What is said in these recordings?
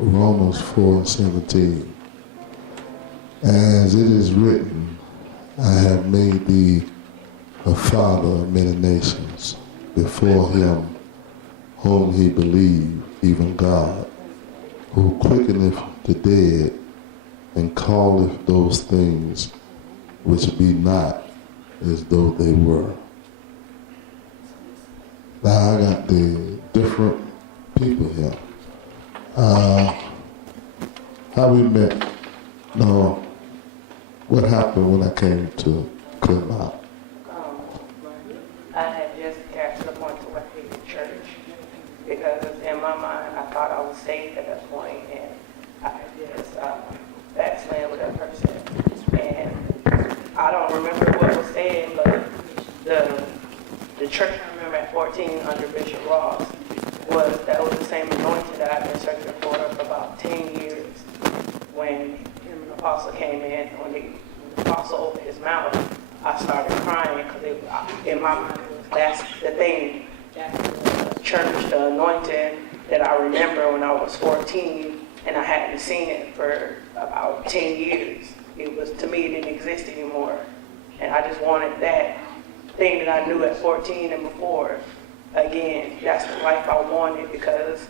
Romans 4:17. As it is written, I have made thee a father of many nations before him whom he believed, even God, who quickeneth the dead and calleth those things which be not as though they were. Now I got the different people here. How we met? No, what happened when I came to Clemont? I had just got to the point to where I hated church because in my mind I thought I was saved at that point, and I just backslid with that person. And I don't remember what was said, but the church I remember at 14 under Bishop Ross was the same anointing that I've been searching for about 10 years. When him and the apostle came in, when the apostle opened his mouth, I started crying because in my mind that's the thing, that's the church, the anointing that I remember when I was 14, and I hadn't seen it for about 10 years. It was, to me, it didn't exist anymore. And I just wanted that thing that I knew at 14 and before. Again, that's the life I wanted because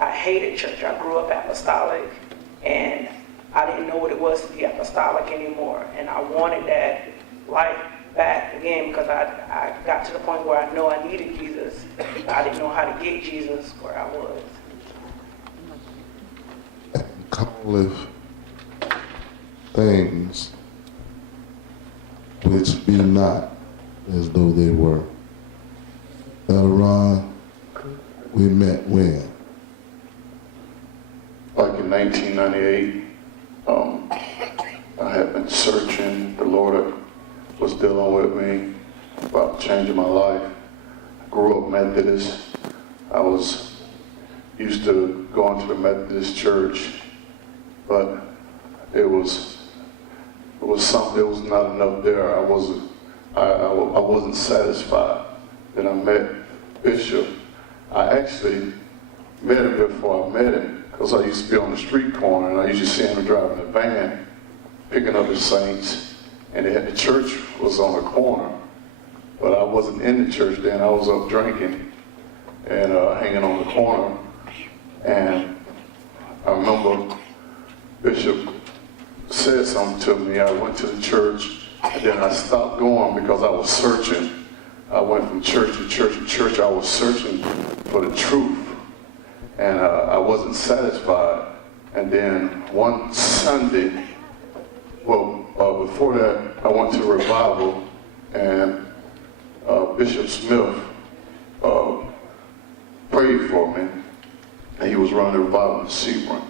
I hated church. I grew up apostolic, and I didn't know what it was to be apostolic anymore. And I wanted that life back again because I got to the point where I know I needed Jesus. I didn't know how to get Jesus where I was. And calleth things which be not as though they were. Now, Ron, we met when? Like in 1998, I had been searching. The Lord was dealing with me about changing my life. I grew up Methodist. I was used to going to the Methodist church, but it was something. There was not enough there. I wasn't satisfied. Then I met Bishop. I actually met him before I met him because I used to be on the street corner and I used to see him driving a van, picking up his saints, and the church was on the corner, but I wasn't in the church then. I was up drinking and hanging on the corner, and I remember Bishop said something to me. I went to the church, and then I stopped going because I was searching. I went from church to church to church. I was searching for the truth, and I wasn't satisfied. And then one Sunday, before that, I went to revival, and Bishop Smith prayed for me, and he was running the revival in Sebring.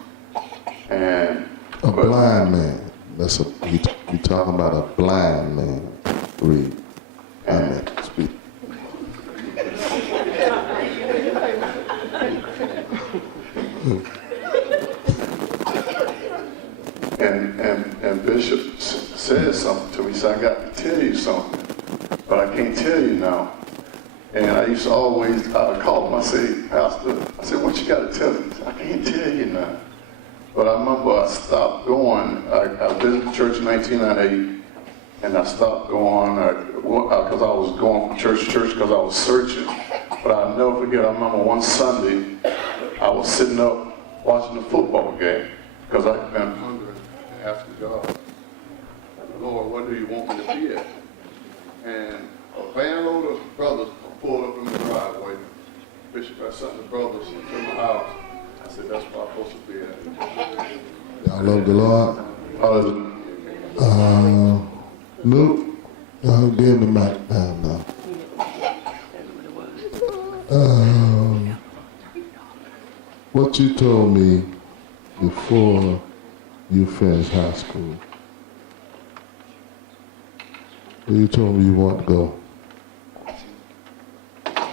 And blind man. You talking about a blind man. Read. Speak. And Bishop said something to me. He said, I got to tell you something, but I can't tell you now. And I used to always call him. I say, Pastor, what you got to tell me? I can't tell you now. But I remember I stopped going. I visited church in 1998, and I stopped going because I was going from church to church because I was searching. But I'll never forget, I remember one Sunday, I was sitting up watching the football game because I'd been hungry and asking God, Lord, where do you want me to be at? And a van load of brothers pulled up in the driveway. Bishop had sent the brothers to my house. I said, that's where I'm supposed to be at. Y'all love the Lord? Luke, y'all give him the mic down now. What you told me before you finished high school, you told me you want to go.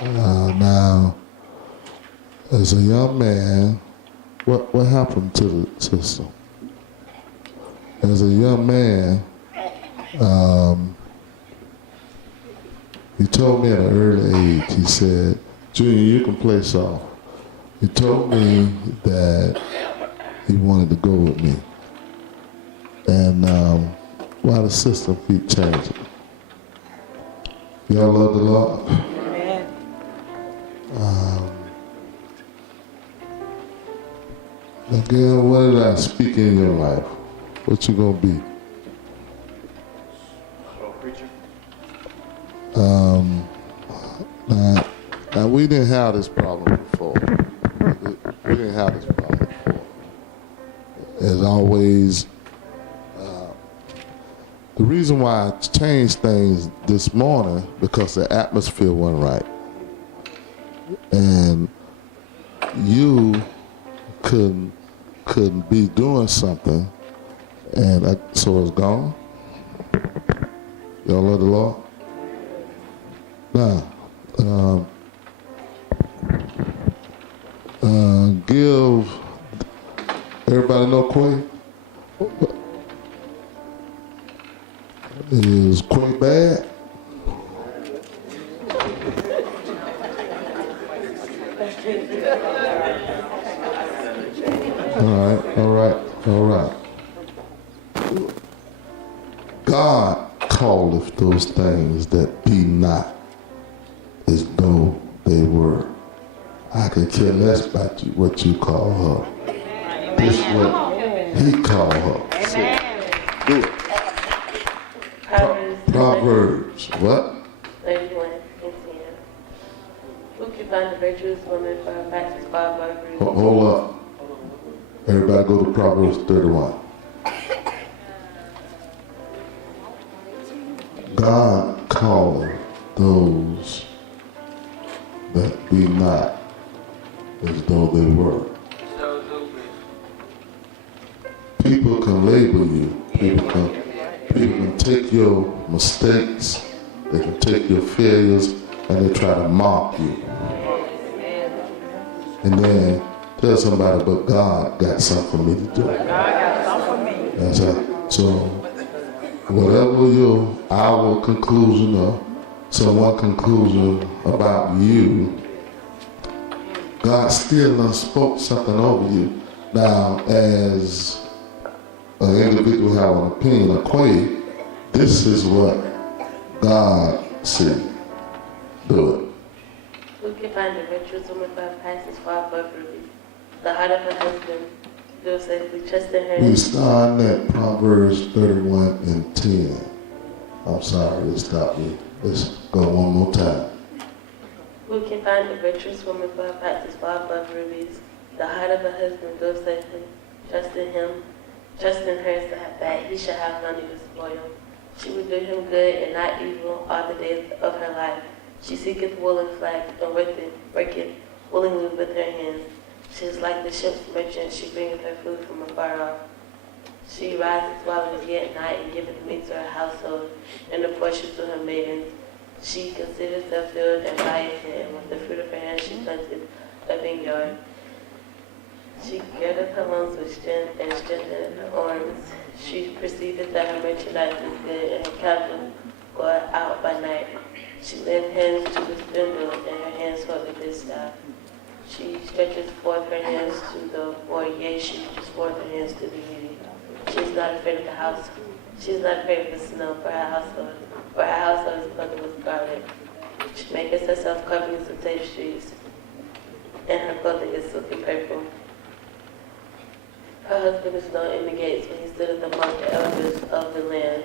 Now, as a young man, what happened to the system? As a young man, he told me at an early age, he said, Junior, you can play soft. He told me that he wanted to go with me. And why the system keep changing. Y'all love the Lord? Amen. Again, what did I speak in your life? What you gonna be? Now we didn't have this problem before. We didn't have this problem before. As always, the reason why I changed things this morning because the atmosphere wasn't right, and you couldn't be doing something, and so it's gone. Y'all love the Lord? Now, give everybody know Quay? Is Quay bad? All right. God calleth those things that be not as though they were. I could care less about what you call her. This is what he called her. Do it. Proverbs, what? 31 and 10. Who can find a virtuous woman for her practice by virtue? Hold up. Everybody go to Proverbs 31. God calleth those that be not as though they were. People can label you. People can take your mistakes, they can take your failures, and they try to mock you. And then tell somebody, but God got something for me to do. That's it. So, whatever our conclusion or someone's conclusion about you, God still done spoke something over you. Now, as an individual have an opinion, Quay, this is what God said. Do it. Who can find a virtuous woman for her practice far above rubies? The heart of her husband will safely trust in her. We start at Proverbs 31 and 10. I'm sorry, it stopped me. Let's go one more time. Who can find a virtuous woman for her practice far above rubies? The heart of her husband will safely trust in him. Trust in her that he shall have money to spoil. She will do him good and not evil all the days of her life. She seeketh wool and flax, and worketh willingly with her hands. She is like the ship's merchant, she bringeth her food from afar off. She rises while it is yet night, and giveth meat to her household, and a portion to her maidens. She considers her field and buyeth it, and with the fruit of her hand she planteth a vineyard. She girdeth her loins with strength, and strengtheneth her arms. She perceiveth that her merchandise is good, and her cattle go out by night. She lends hands to the spindle, and her hands hold the distaff. She stretches forth her hands to the poor, yea, she stretches forth her hands to the needy. She is not afraid of the house. She is not afraid of the snow for her household is covered with scarlet. She maketh herself coverings of tapestries, and her clothing is silky purple. Her husband is known in the gates when he stood among the elders of the land.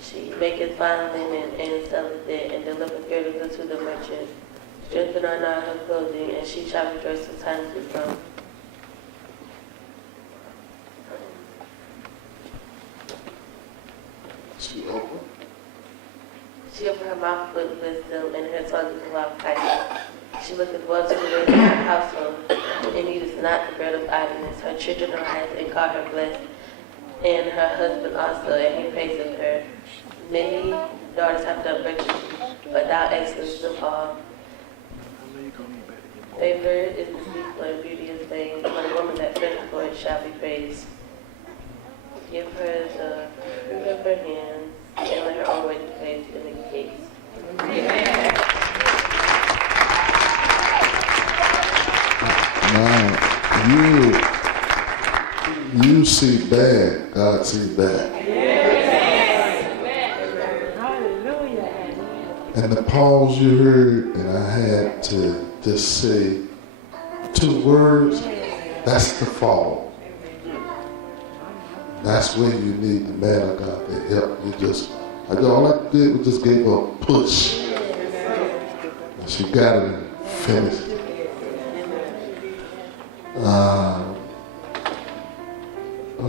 She maketh fine linen and selleth it, and delivereth girdles unto the merchant. Strengthen are not her clothing, and she shall rejoice in times to come. She opened her mouth with wisdom, and her tongue is loud kindness. She looketh well to the ways of her household, and eateth not the bread of idleness. Her children arise and call her blessed, and her husband also, and he praiseth her. Many daughters have done virtuously, but thou excellest them all. Favor is deceitful and beauty is vain, but a woman that feareth the Lord shall be praised. Give her the fruit of her hands, and let her own way be praised in the gates. Amen. Now, You see bad, God sees bad. And the pause you heard, and I had to just say 2 words, that's the fall. That's when you need the man of God to help you. All I did was just gave her a push. And she got it and finished. A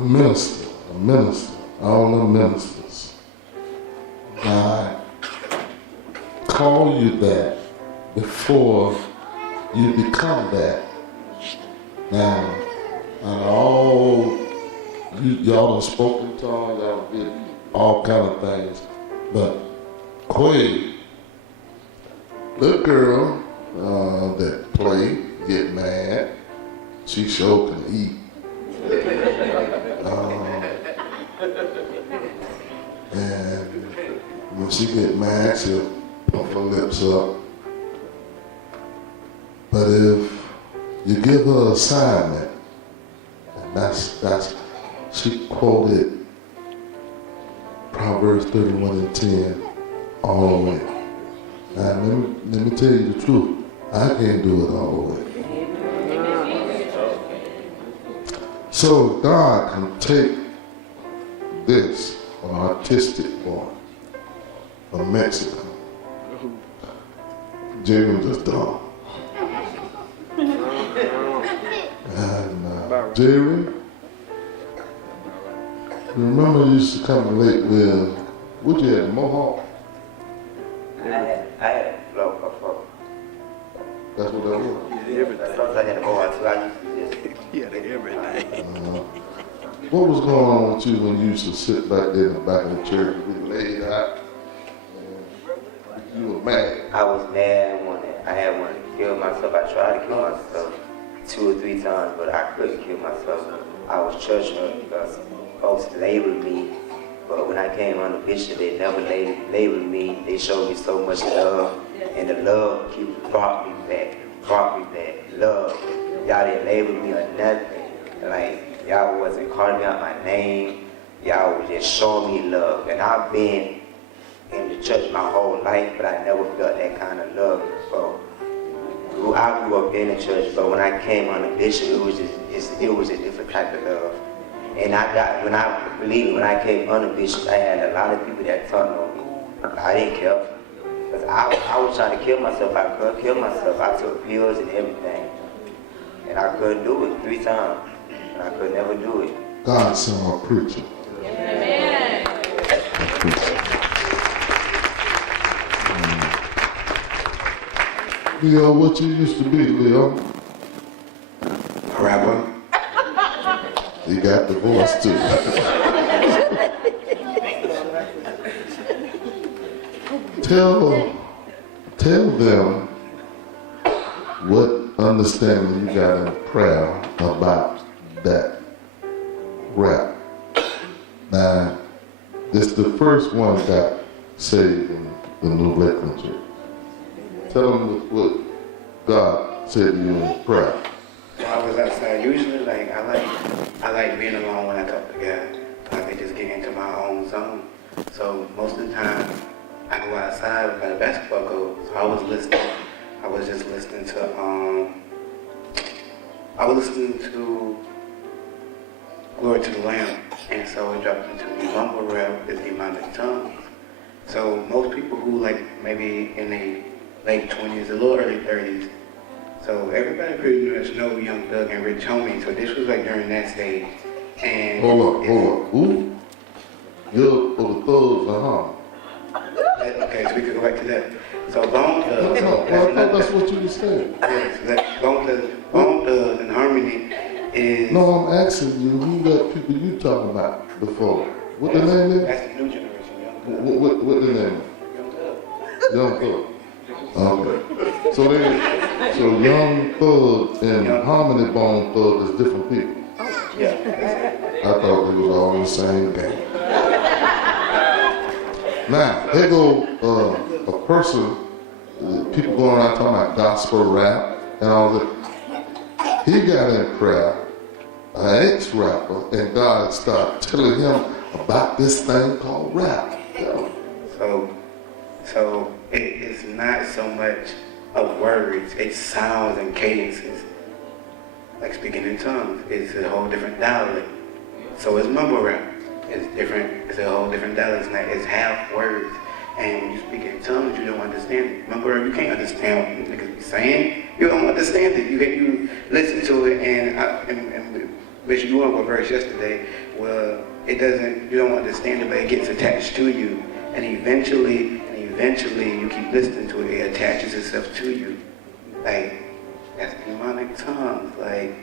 minister, all the ministers. God call you that before you become that. Now, all y'all have spoken tongues, y'all did all kind of things, but Quay, little girl that play, get mad, she sure can eat. And when she get mad, she'll puff her lips up. But if you give her an assignment, and that's she quoted Proverbs 31:10 all the way. Now let me tell you the truth. I can't do it all the way. So God can take this, an artistic boy from Mexico. Jerry was just dumb. And Jerry, you remember you used to come late with, what you had, Mohawk? I had a flow before. That's what that was. Sometimes I had a Mohawk too. I used to just... What was going on with you when you used to sit back there in the back of the church and be laid out? You were mad. I was mad. I had wanted to kill myself. I tried to kill myself 2 or 3 times, but I couldn't kill myself. I was church hurt because folks labeled me. But when I came on the bishop, they never labeled me. They showed me so much love. And the love brought me back. Love. Y'all didn't label me or nothing. Like, y'all wasn't calling out my name. Y'all was just showing me love. And I've been in the church my whole life, but I never felt that kind of love before. I grew up in the church, but when I came on the bishop, it was a different type of love. And when I came on the bishop, I had a lot of people that turned on me. I didn't care. Because I was trying to kill myself. I couldn't kill myself. I took pills and everything. And I couldn't do it 3 times. And I could never do it. God sent a preacher. Amen. Leo, what you used to be, Leo? A rapper? You got divorced too. Tell them what understanding you got in prayer about that rap. Now, this the first one got saved in the New Lakeland Church. Tell them what God said to you in prayer. When I was outside, usually I like being alone when I talk to God. I can just get into my own zone. So most of the time I go outside by the basketball court. So I was just listening to Glory to the Lamb. And so it dropped into the mumble rap, the demonic tongues. So most people who maybe in their late 20s, a little early 30s, so everybody pretty much know Young Thug and Rich Homie. So this was during that stage. And Hold up. Who? You're for the thugs, Okay, so we could go back to that. So Bone Thugs. No, I thought that's what you were saying. Yes, Bone Thugs and Harmony is... No, I'm asking you, who that people you talking about before? What the name is? That's the new generation, Young Thug. What the name is? Young Thug. Okay. So Young Thug and Harmony Bone Thug is different people. Yeah. I thought they was all in the same game. Now, there go a person, people going around talking about gospel rap and all that. He got in prayer an ex-rapper, and God started telling him about this thing called rap. So it's not so much of words, it's sounds and cadences. Like speaking in tongues, it's a whole different dialect. So it's mumble rap. It's different, it's a whole different dialect. It's half words. And when you speak in tongues, you don't understand it. Mumble rap, you can't understand what niggas be saying. You don't understand it. You listen to it, and Bishop, you went over a verse yesterday where it doesn't, you don't understand it, but it gets attached to you. And eventually you keep listening to it, it attaches itself to you. Like, that's demonic tongues. Like,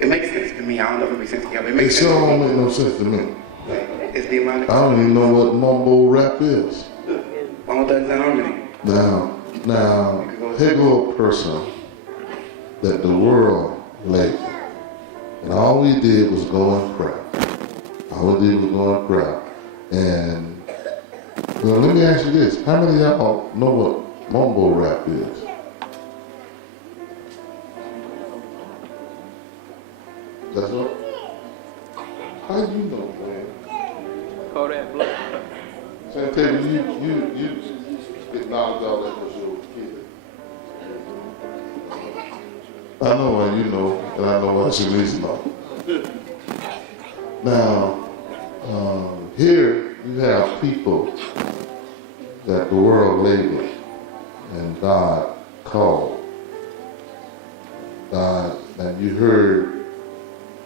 it makes sense to me. I don't know if it makes sense to you, but it It makes sense sure to don't me. make no sense to me. Like, it's demonic. I don't even know what mumble rap is. Bone Thugs and Harmony. Now, here go a person that the world labeled. And all we did was go and cry. All we did was go and cry. And, well, let me ask you this. How many of y'all know what mumble rap is? That's what? How you know, man? Kodak Black. So I tell you acknowledge all that was your kid. I know why you know, and I know why Shanice know. Now, here you have people that the world labeled and God called. God, and you heard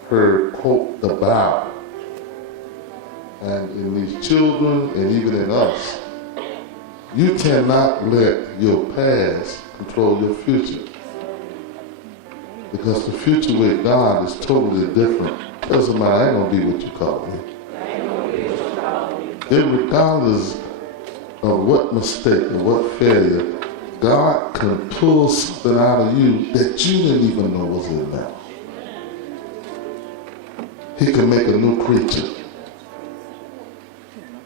her quote the Bible. And in these children and even in us, you cannot let your past control your future. Because the future with God is totally different. Tell somebody, I ain't gonna be what you call me. And regardless of what mistake and what failure, God can pull something out of you that you didn't even know was in there. He can make a new creature.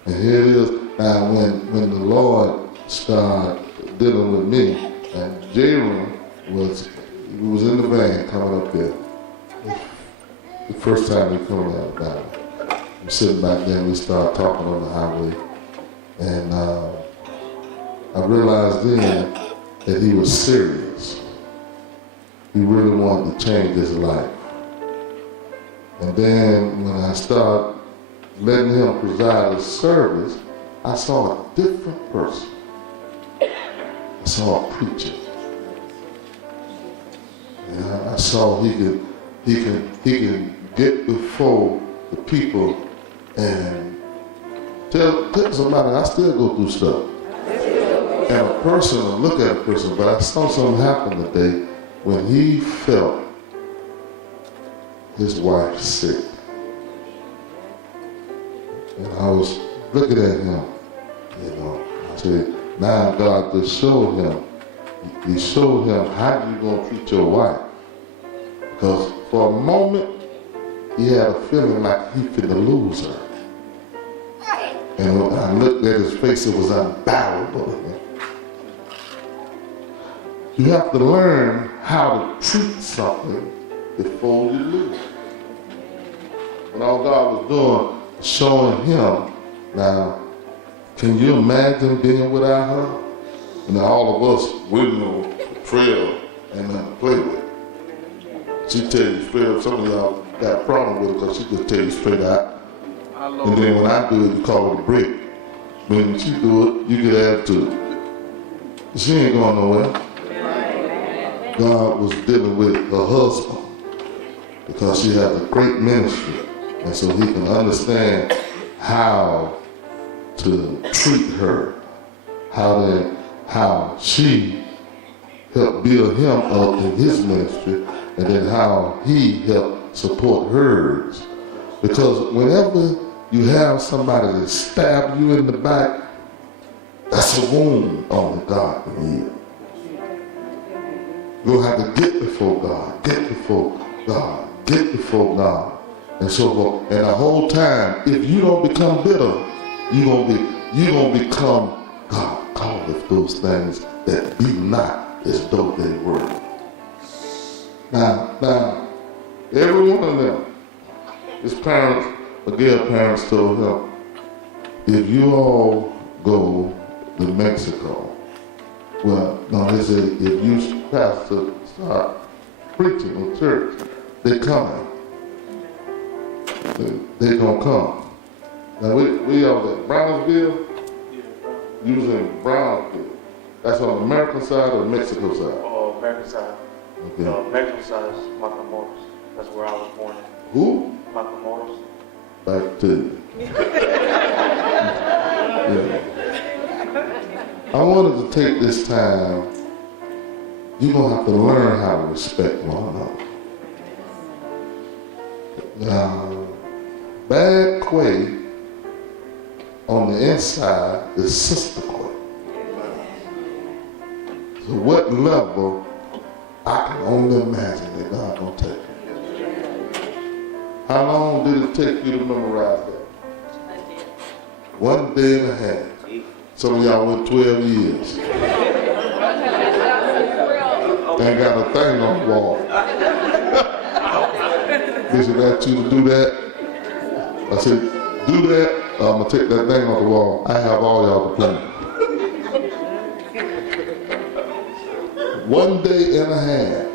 And here it is. Now, when the Lord started dealing with me, and Jaron was in the van coming up there. The first time he come out down. I'm sitting back there and we started talking on the highway. And I realized then that he was serious. He really wanted to change his life. And then when I started letting him preside the service, I saw a different person. I saw a preacher. And I saw he can get before the people and tell somebody I still go through stuff. And a person will look at a person, but I saw something happen today when he felt his wife sick. And I was looking at him, I said, now God just showed him. He showed him how you gonna treat your wife. Because for a moment, he had a feeling like he finna lose her. And when I looked at his face, it was unbearable. You have to learn how to treat something before you lose. And all God was doing, showing him, now, can you imagine being without her? And all of us, we know the trail ain't nothing to play with. She tell you straight up, some of y'all got a problem with it because she just tell you straight out. And then when I do it, you call it a brick. When she do it, you get attitude. She ain't going nowhere. God was dealing with her husband because she had a great ministry. And so he can understand how to treat her, how she helped build him up in his ministry, and then how he helped support hers. Because whenever you have somebody that stab you in the back, that's a wound only God can heal. You'll have to get before God, get before God, get before God, and so forth. And the whole time, if you don't become bitter, you're gonna become, God calleth those things that be not as though they were. Now, Every one of them. His parents, Miguel's parents told him, if you all go to Mexico, well, no, they said, if you pastor start preaching in church, they're coming. They're going to come. Now, we are at Brownsville, using Brownsville. That's on the American side or the Mexico side? Oh, American side. Okay. Mexico side is Matamoros. That's where I was born. Who? Matamoros. Back to you. Yeah. I wanted to take this time. You're going to have to learn how to respect one another. Bad Quay on the inside is Sister Quay. So what level, I can only imagine that God going to take you. How long did it take you to memorize that? 1 day and a half. Some of y'all went 12 years. Ain't got a thing on the wall. Bishop asked you to do that. I said, do that, or I'm going to take that thing off the wall. I have all y'all to play. 1 day and a half.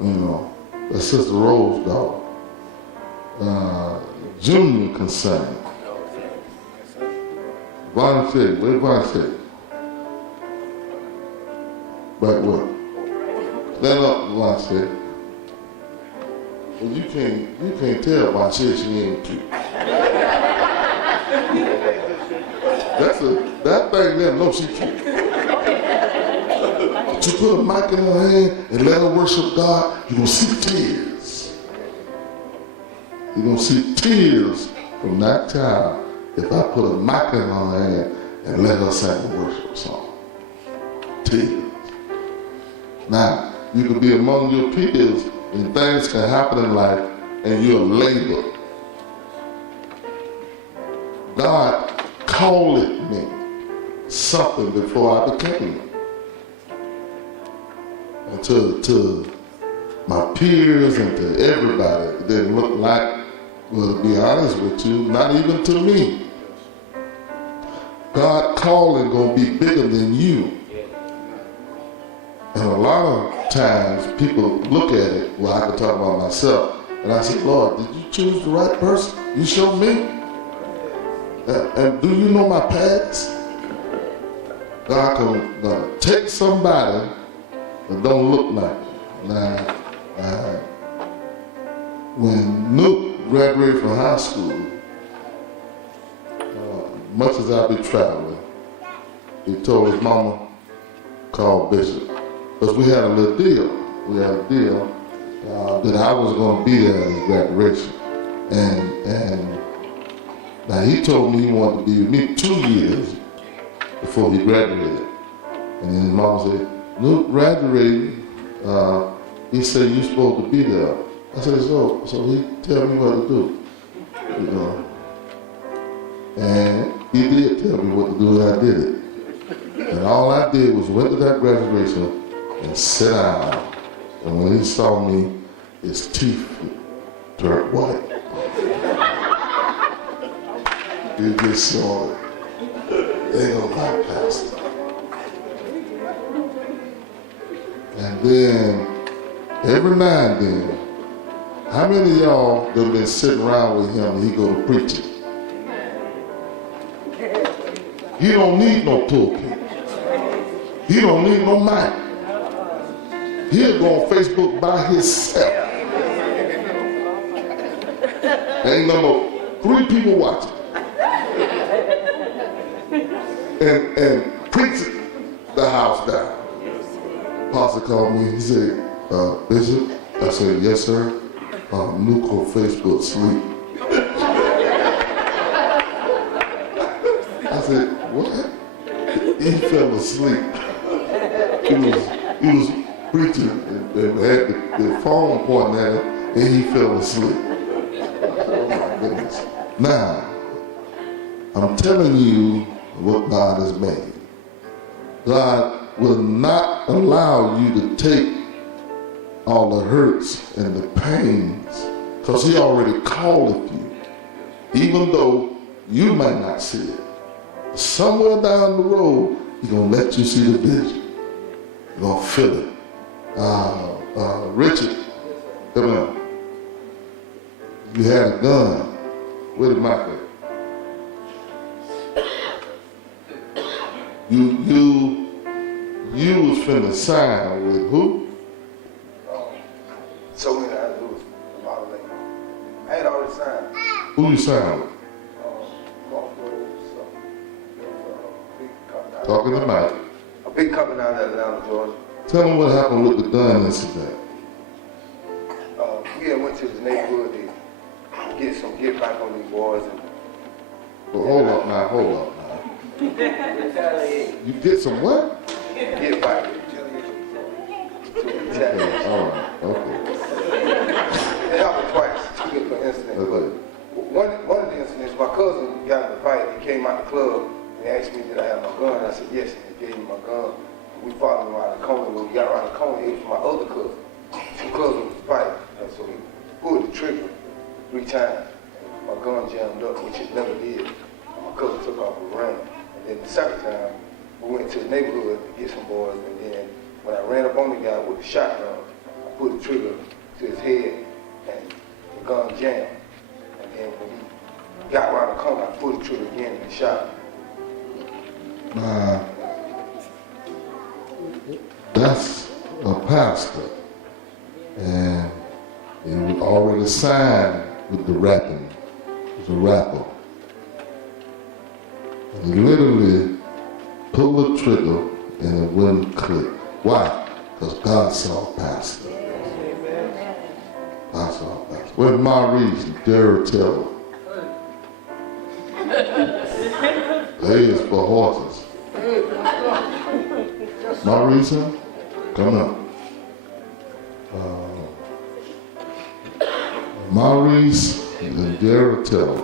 You know, that's Sister Rose daughter. Junior concerned. Vontae, where's Vontae? Back what? Stand up, Vontae. Well, you can't tell Vontae she ain't cute. That thing there, no, she cute. But you put a mic in her hand and let her worship God, you're going to see tears. You're going to see tears from that child if I put a mic in her hand and let her sing a worship song. Tears. Now, you could be among your peers and things can happen in life and you're labeled. God called me something before I became it. And to my peers and to everybody, it didn't look like, well, to be honest with you, not even to me. God calling gonna be bigger than you. And a lot of times people look at it, well, I can talk about myself, and I say, Lord, did you choose the right person? You showed me? And do you know my past? God can take somebody that don't look like me. Now, when Nuke graduated from high school, much as I be traveling, he told his mama, call Bishop. Because we had a little deal. We had a deal that I was going to be there at his graduation. And now he told me he wanted to be with me 2 years before he graduated. And then his mom said, Luke graduated, he said you're supposed to be there. I said, so he tell me what to do. You know. And he did tell me what to do, and I did it. And all I did was went to that graduation and sat down. And when he saw me, his teeth turned white. He just saw it. They don't like pastor. And then, every now and then, how many of y'all that been sitting around with him and he go to preaching? He don't need no pulpit. He don't need no mic. He'll go on Facebook by himself. Ain't number 3 people watching. And preach the house down. Pastor called me, he said, Bishop? I said, yes, sir. Nuke on Facebook sleep. I said, what? He fell asleep. He was preaching and had the phone pointing at him, and he fell asleep. Oh my goodness. Now, I'm telling you what God has made. God will not allow you to take all the hurts and the pains, because he already called you, even though you might not see it. Somewhere down the road, he's going to let you see the vision. You're going to feel it. Richard, come on. You had a gun. Where did Mike go? You was finna sign with who? So many I do a lot of things. I had already signed. Who you signed with? Talking to Mike. A big company out of Atlanta, Georgia. Tell them what happened with the gun incident. We had went to this neighborhood to get back on these boys. And Well, hold up now. You get some what? get back. Okay, all right, okay. It happened twice, two different incidents. Okay. But one of the incidents, my cousin got in a fight. He came out the club and asked me did I have my gun. I said yes, and he gave me my gun. We followed him around the corner. When we got around the corner, it was my other cousin. Two cousins was fighting, and so he pulled the trigger 3 times. My gun jammed up, which it never did. My cousin took off and ran. And then the second time, we went to the neighborhood to get some boys, and then when I ran up on the guy with the shotgun, I put the trigger to his head, and the gun jammed. And then when he got around the corner, I pulled the trigger again and shot him. That's a pastor, and he was already signed with the rapping. He's a rapper. And he literally pulled the trigger and it wouldn't click. Why? Because God saw a pastor. God saw a pastor. Where's Maurice and Darryl Taylor? They is for horses. Maurice, come up. Maurice and Darryl Taylor.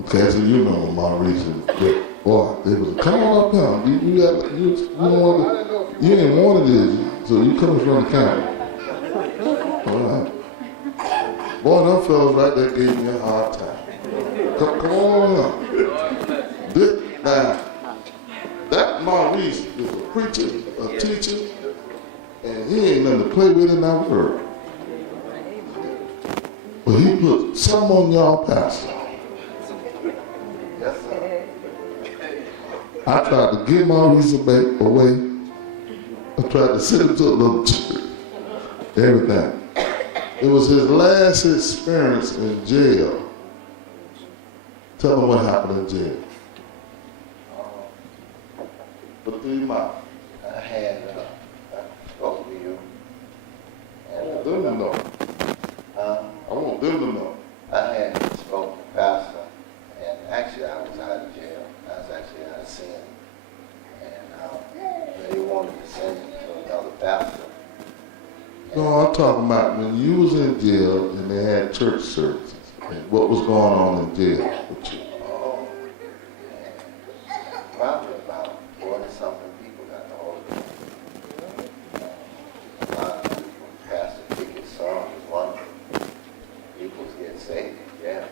Okay, so you know Maurice and Darryl. Boy, they was come on up here. You didn't want it, so you come from the camera. All right. Boy, them fellas right there gave me a hard time. Come on up. Now, that Maurice is a preacher, a teacher, and he ain't nothing to play with in that word. But he put something on y'all pastor. Yes, sir. I tried to get Maurice away. I tried to send him to a little church. Everything. It was his last experience in jail. Tell him what happened in jail. Put through your mouth. I had spoke to you. I want them to know. I want them to know. I had spoke to the pastor, and actually I was out of jail. I was actually out of sin. And they wanted to send me to another pastor. No, I'm talking about when you was in jail and they had church services. And what was going on in jail with you? Oh, and probably about 40-something people got the Holy Ghost. A lot of people, Pastor Dicky's son was one of them. People was getting saved, yeah.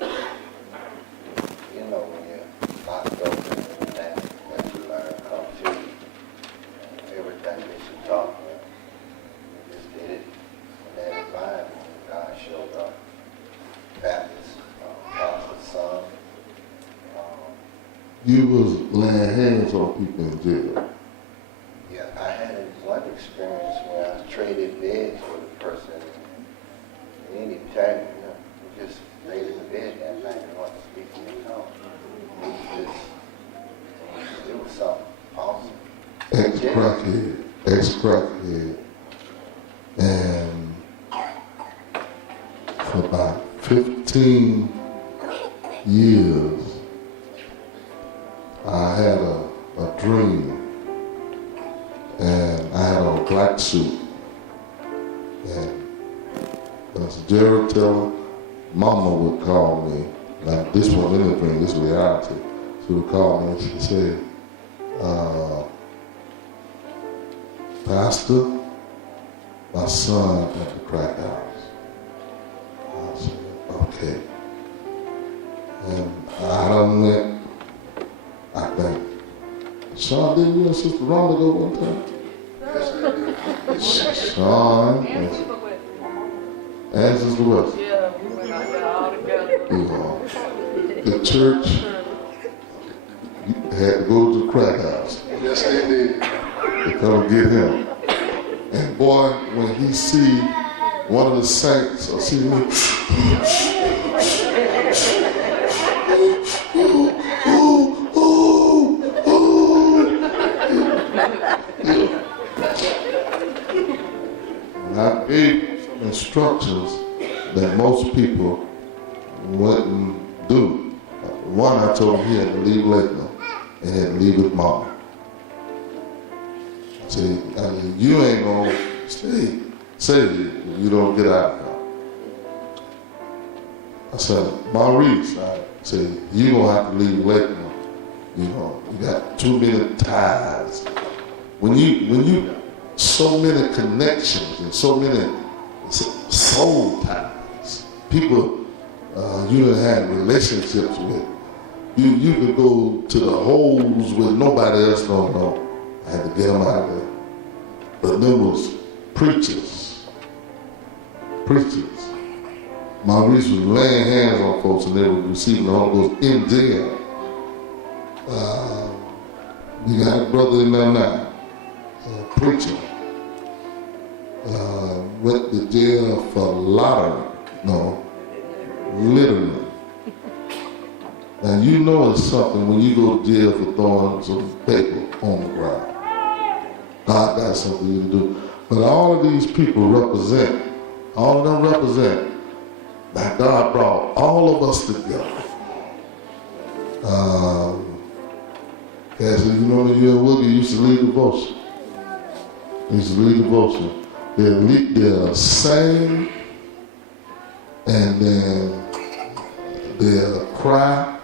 And you know, when you're locked up and that you learn comes to you. Everything that you taught me, you just did it in that environment. God showed up. Baptist, pastor's son. You was laying hands on people in jail. Yeah, I had one experience where I traded beds with a person. And any time, we just laid in the bed that night and wanted to speak to me. It was something awesome. Ex-crackhead. And for about 15 years, I had a dream. And I had on a black suit. And as Darryl Taylor, Mama would call me. Like, this wasn't in the dream, this is reality. She would call me and she said, Pastor, my son at the crack house. I said, okay. And I done went, I think, Sean, didn't you and Sister Rhonda go one time? Sean and Sister West. Yeah, we went out there all together. You know, the church had to go to the crack house. Yes, they did. To come get him. And boy, when he see one of the saints or see me, and I gave some instructions that most people wouldn't do. One, I told him he had to leave Lakeland and had to leave his mom. I said, you ain't gonna stay if you don't get out now. I said, Maurice, I said, you gonna have to leave Lakeland. You know, you got too many ties. When you so many connections and so many soul ties, people you done had relationships with, you could go to the holes where nobody else don't know. I had to get them out of there. But there was preachers. Maurice was laying hands on folks and they were receiving the Holy Ghost in jail. We got a brother in there now, preacher. Went to jail for littering. Now you know it's something when you go to jail for throwing some paper on the ground. God got something to do. But all of these people represent that God brought all of us together. As you know, you and Woogie used to lead devotion. They'll sing, and then they'll cry.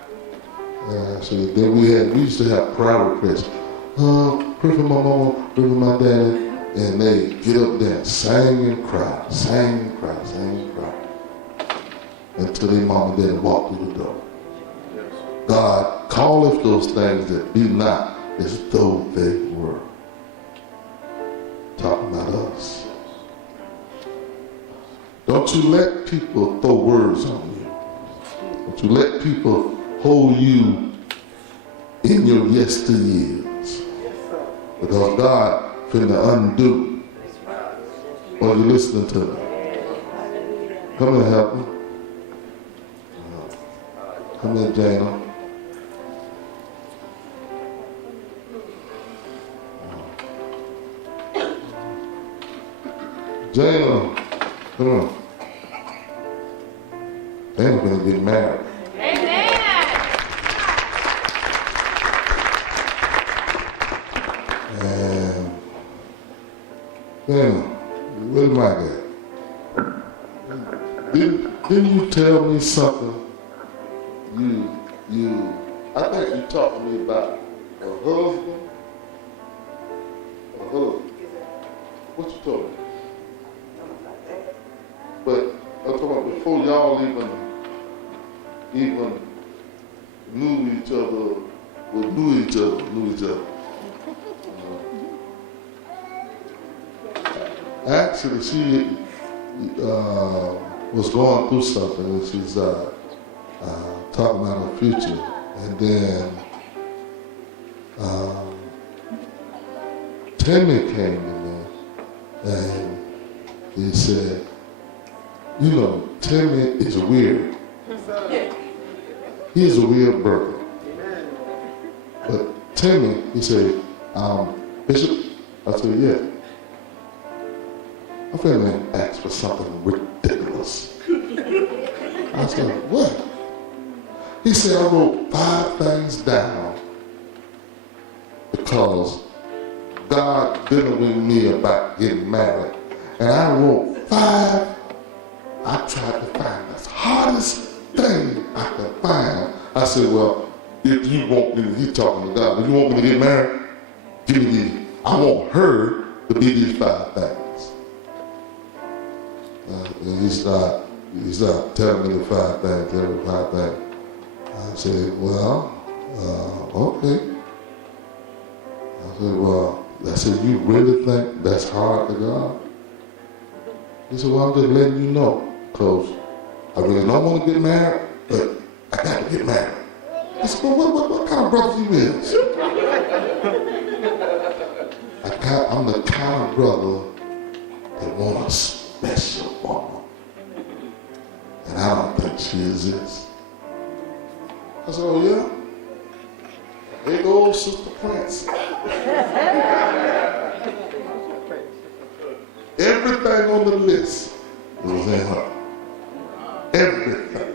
So then we used to have prayer requests. Pray for my mama, pray for my daddy. And they get up there and sing and cry, until their mama and daddy walk through the door. God calleth those things that be not as though they were. Talking about us. Don't you let people throw words on you. Don't you let people hold you in your yesteryears. Because God finna undo. Are you listening to me? Come here, help me. Come here, Jana. Jana, come on. Jana's gonna get married. And then, where am I at? Didn't you tell me something? I think you talked to me about a husband. What you told me? But I'm talking about before y'all even knew each other. Actually, she was going through something, and she's talking about her future. And then Timmy came to me, and he said, you know, Timmy is weird. He's a weird burger. But Timmy, he said, Bishop, I said, yeah. I'm finna ask for something ridiculous. I said, what? He said, I wrote 5 things down because God dealing with me about getting married. And I wrote 5. I tried to find the hardest thing I could find. I said, well, if you want me, he's talking to God, if you want me to get married, give me these. I want her to be these 5 things. And he started telling me the 5 things, every 5 things. I said, well, okay. I said, you really think that's hard to God? He said, well, I'm just letting you know, because I really don't want to get married, but I got to get married. I said, well, what kind of brother you is? I'm the kind of brother that wants a special woman. And I don't think she exists. I said, oh yeah? There goes Sister Prince. Everything on the list was in her. Everything.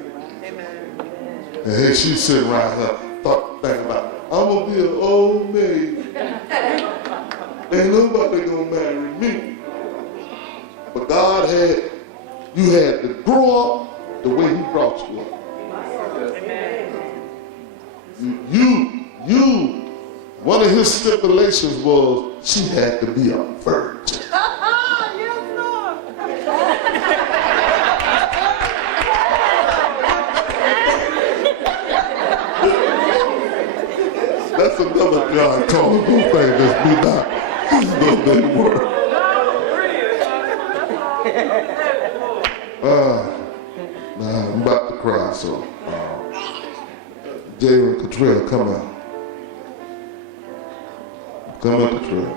And here she's sitting around her, thinking about, I'm going to be an old maid. Ain't nobody going to marry me. But God you had to grow up the way he brought you up. One of his stipulations was she had to be a virgin. That's another John Carter thing that's be not. This is not that word. Now I'm about to cry, so Jay and Cottrell, come out. Come out, Cottrell.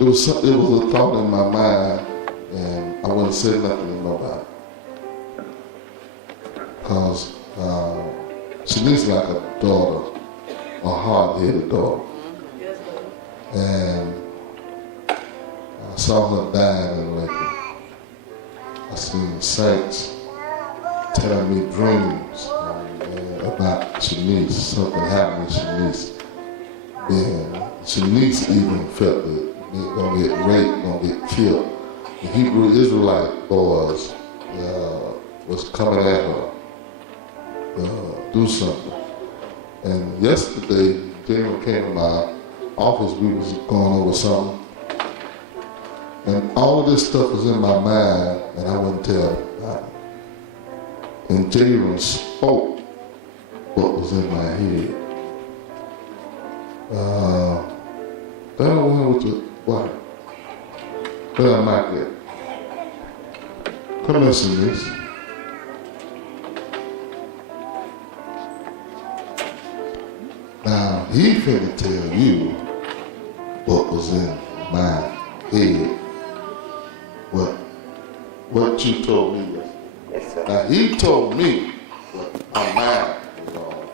It was a thought in my mind, and I wouldn't say nothing to nobody. Because Shanice's like a daughter, a hard-headed daughter. And I saw her dying in Lincoln. I seen saints telling me dreams about Shanice, something happened to Shanice. Shanice even felt that they're going to get raped, going to get killed. The Hebrew Israelite boys was coming at her, do something. And yesterday, Jalen came to my office, we was going over something. And all of this stuff was in my mind, and I wouldn't tell anybody. And Jalen spoke what was in my head. That one with the what? Where am I at? Come listen to this. Now, he finna tell you what was in my head. What you told me. Yes, sir. Now, he told me what my mind was on.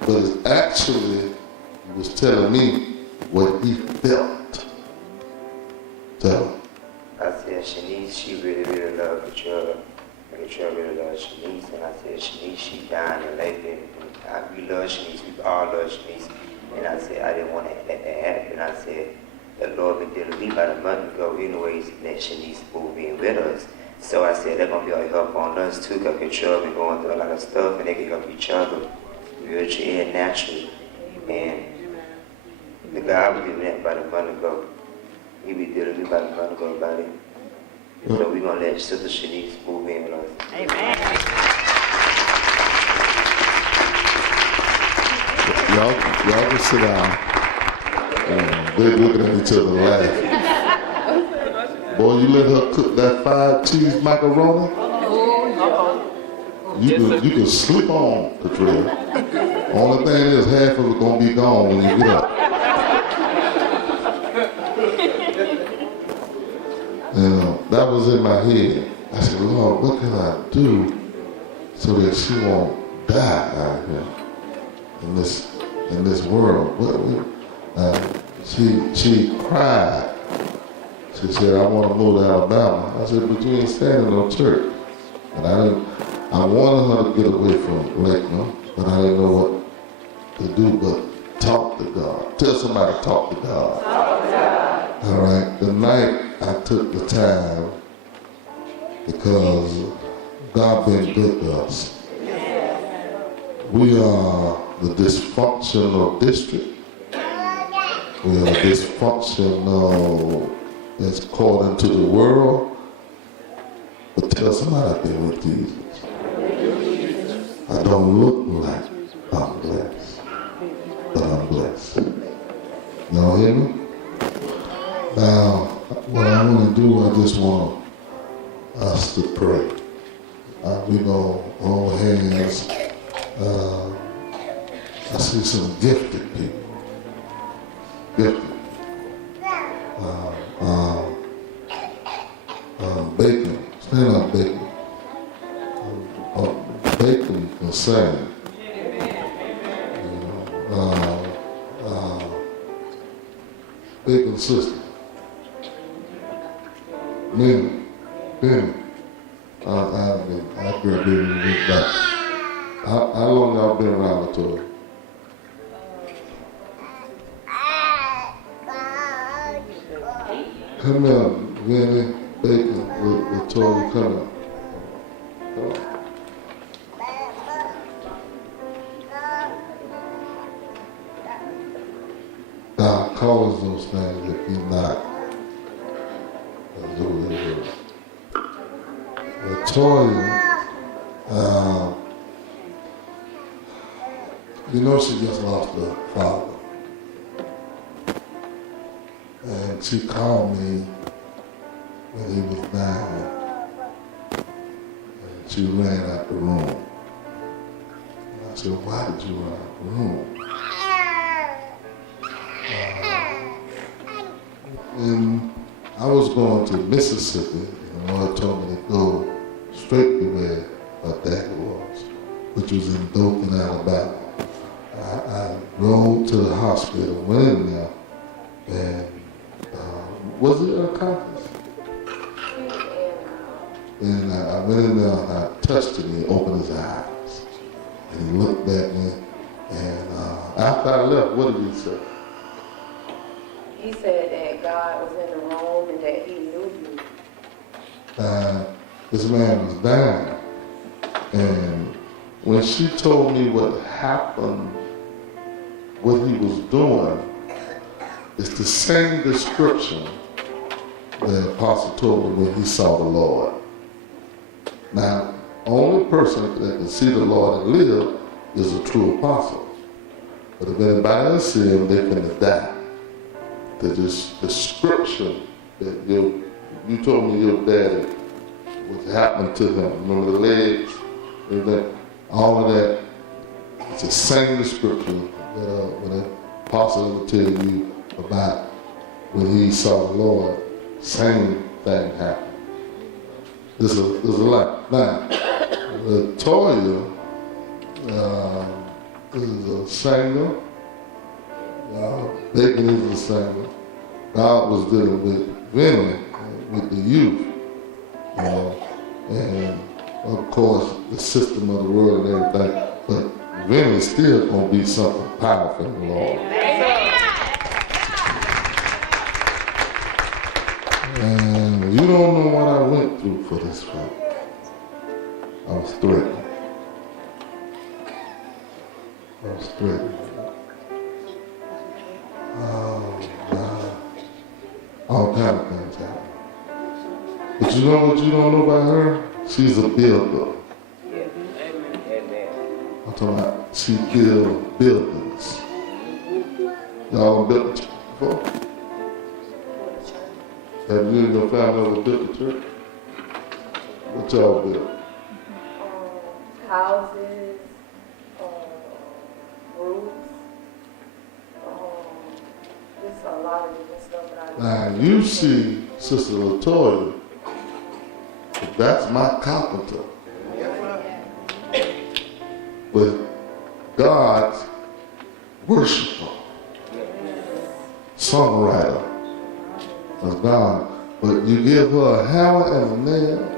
But it's actually, he was telling me what he felt. Tell him. I said, Shanice, she really, really loved Cottrell. And Cottrell really loved Shanice. And I said, Shanice, she dying in Lakeland. We love Shanice. We all love Shanice. And I said, I didn't want to let that happen. I said, the Lord been dealing with me about a month ago. Anyways, that Shanice move in with us. So I said, they're going to be able to help on us too, because Cottrell been going through a lot of stuff, and they can help each other, spiritually and naturally. And the God was doing that about a month ago. He be dealing with me about a month ago about it. So we're going to let Sister Shanice move in with us. Amen. Y'all can sit down. They're looking at each other laughing. Boy, you let her cook that 5-cheese macaroni? You can sleep on, Cottrell. Only thing is, half of it's going to be gone when you get up. That was in my head. I said, Lord, what can I do so that she won't die out here in this world? She cried. She said, I want to move to Alabama. I said, but you ain't standing no church. And I wanted her to get away from Lakeland, but I didn't know what to do but talk to God. Tell somebody to talk to God. All right. The night I took the time because God been good to us. We are the dysfunctional district. We are dysfunctional as according to the world. But tell somebody I've been with Jesus. I don't look like I'm blessed, but I'm blessed. Y'all hear me? Now, what I want to do, I just want us to pray. We go hold hands. I see some gifted people. Gifted. Bacon. Stand up, Bacon. Bacon can sing. Bacon sister. Minnie. I grew up being with that. How long y'all been around the tour? Come here, Winnie, Bacon, Latoya, come here. Come on. God calls those things if he's not. That's what it is. Latoya, you know she just lost her father. And she called me when he was dying. And she ran out the room. And I said, why did you run out the room? And I was going to Mississippi, and the Lord told me to go straight to where her dad was, which was in Dothan, Alabama. I rode to the hospital, went in there, and was it a conference? And I went in there and I touched him and he opened his eyes. And he looked at me, and after I left, what did he say? He said that God was in the room and that he knew you. This man was dying. And when she told me what happened, what he was doing, it's the same description the apostle told me when he saw the Lord. Now, only person that can see the Lord and live is a true apostle. But if anybody else see him, they're going to die. The description that you told me your daddy, what happened to him. Remember the legs, everything, all of that. It's the same description that when the apostle will tell you about when he saw the Lord. Same thing happened. There's a lot. Now, Latoya is a singer. Bacon is a singer. God was dealing with women, with the youth, and of course the system of the world and everything. But women is still going to be something powerful in the Lord. And you don't know what I went through for this fight. I was threatened. All kind of things happen. But you know what you don't know about her? She's a builder. I'm talking about she builds buildings. Y'all built a church before? Have you and your family ever built a church? What y'all built? Houses, roofs, just a lot of different stuff that I Now you see Sister Latoya, that's my carpenter. But God's worshiper, songwriter of God. But you give her a hammer and a nail.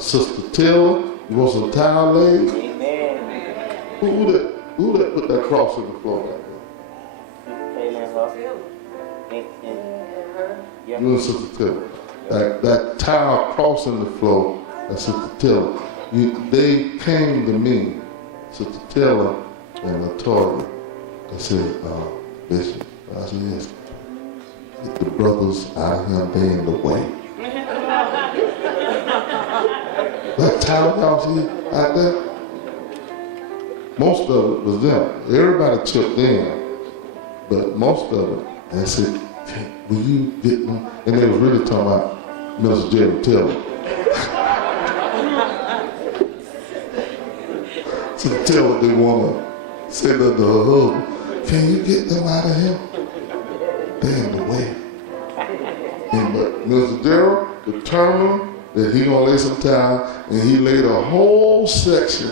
Sister Taylor, you want some tile laid? Amen. Who that put that cross in the floor like that? You and Sister Taylor. That tile cross in the floor, Sister Taylor, they came to me, Sister Taylor and Latoya, and said, Bishop, I said, yes, get the brothers out of here, they in the way. That time y'all see out there, most of it was them. Everybody chipped in, but most of it, and said, will you get them? And they was really talking about Mr. Jerry Taylor. So Taylor didn't want to say that to her husband, can you get them out of here? They're in the way. And but Mr. Gerald determined that he gonna lay some time, and he laid a whole section,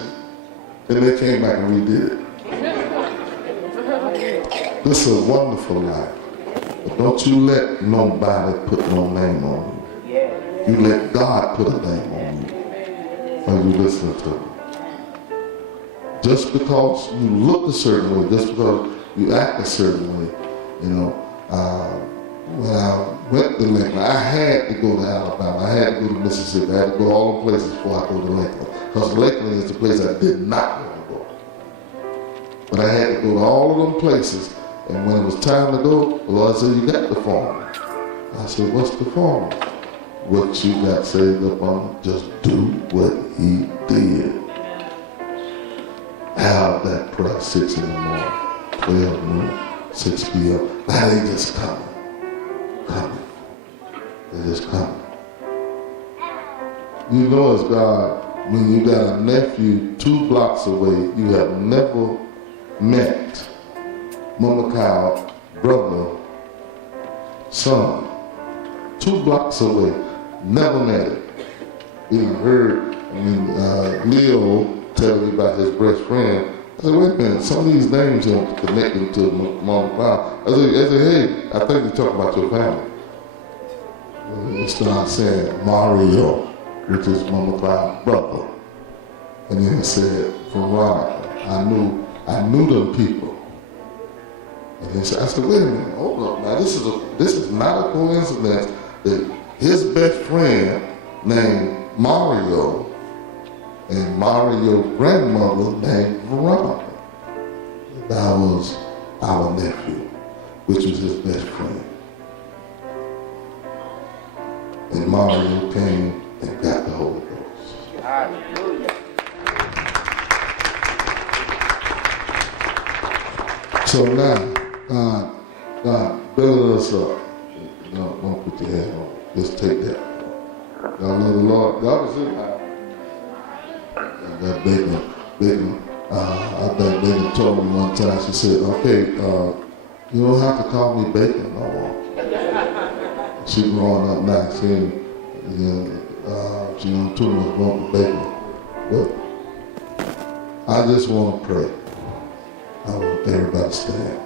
and they came back and redid it. This is a wonderful life. But don't you let nobody put no name on you. You let God put a name on you when you listen to him. Just because you look a certain way, just because you act a certain way, you know. When I went to Lakeland, I had to go to Alabama, I had to go to Mississippi, I had to go to all the places before I go to Lakeland. Because Lakeland is the place I did not want to go. But I had to go to all of them places, and when it was time to go, the Lord said, you got the formula. I said, what's the formula? What you got saved up on, just do what he did. Have that prayer 6 in the morning, 12 noon, 6 p.m. Now they just coming. They just coming. You know it's God when you got a nephew 2 blocks away you have never met. Mama Kyle, brother, son, 2 blocks away, never met it. We heard Leo telling me about his best friend. I said, wait a minute, some of these names are connected to Mama Kyle. I said, hey, I think you're talking about your family. He started saying Mario, which is Mama Clyde's brother. And then he said, Veronica, I knew them people. And then I said, wait a minute, hold up now, this is not a coincidence that his best friend named Mario and Mario's grandmother named Veronica. That was our nephew, which was his best friend. And Mario came and got the Holy Ghost. Hallelujah. So now, God building us up. Don't put your hand on it. Just take that. Y'all know the Lord. Y'all was in there. That Bacon, I think Bacon told me one time, she said, okay, you don't have to call me Bacon no more. She growing up now, she don't too much want Bacon. But I just want to pray. I want everybody to stand.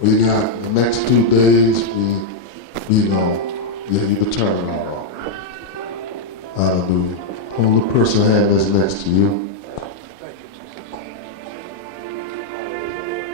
We got the next 2 days, we gonna give you the turnaround. Hallelujah. Hold the person hand that's next to you.